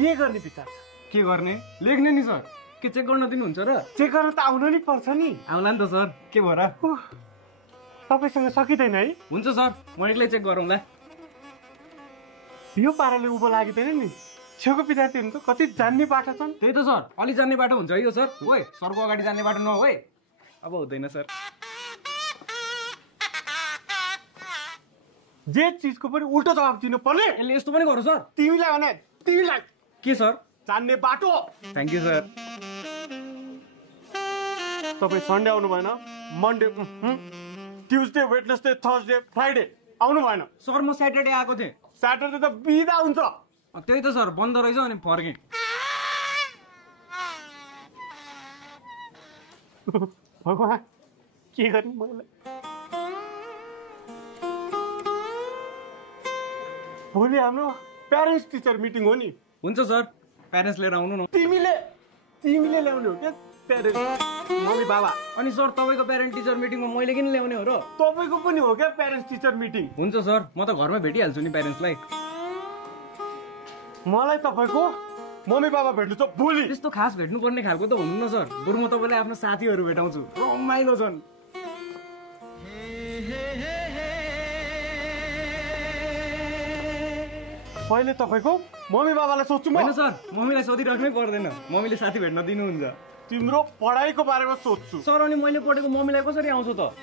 के गर्ने विचार छ? के गर्ने? लेख्ने नि सर। के चेक गर्न दिनुहुन्छ र? चेक गर्न त आउनु नि पर्छ नि। आउला नि त सर, के भएर? तपाईसँग सकिँदैन है? हुन्छ सर, म एक्लै चेक गरौँला। यो पाराले उँभो लाग्दैन नि। छेउको विद्यार्थीहरू त कति जान्ने बाटो छन्। त्यही त सर, अलि जान्ने बाटो हुन्छ है यो सर। ओए, सरको अगाडि जान्ने बाटो न ओए। अब हुँदैन सर। जे चिजको पनि उल्टो जवाब दिनु पर्ने। यसले यस्तो पनि गर्छ सर? तिमीलाई भने तिमीलाई के सर? जान्ने बाटो। Thank you sir. तपाईँ सन्डे आउनु भएन, Monday, Tuesday, Wednesday, Thursday, Friday आउनु भएन। सर म स्याटरडे आएको थिएँ। स्याटरडे त बिदा हुन्छ। त्यही त सर, बन्द रहेछ अनि फर्केँ। भगवान् के गर्ने मैले। भोलि हाम्रो प्यारेन्ट्स टिचर मिटिङ हो नि। हुन्छ सर, प्यारेन्ट्स लिएर आउनु न। तिमीले ल्याउने हो क्या प्यारेन्ट्स, मम्मी बाबा। अनि सर तपाईँको प्यारेन्ट टिचर मिटिङमा मैले किन ल्याउने हो र? तपाईँको पनि हो क्या प्यारेन्ट्स टिचर मिटिङ? हुन्छ सर, म त घरमै भेटिहाल्छु नि प्यारेन्ट्सलाई। मलाई तपाईँको मम्मी बाबा भेट्नु छ भोलि। त्यस्तो खास भेट्नुपर्ने खालको त हुनु न सर। बरु म तपाईँलाई आफ्नो साथीहरू भेटाउँछु, रमाइलो छन्। पहिले तपाईँको मम्मी बाबालाई सोध्छु म। होइन सर, मम्मीलाई सोधिराख्नै पर्दैन, मम्मीले साथी भेट्न दिनुहुन्छ। तिम्रो पढाइको बारेमा सोध्छु। सर अनि मैले पढेको मम्मीलाई कसरी आउँछ त?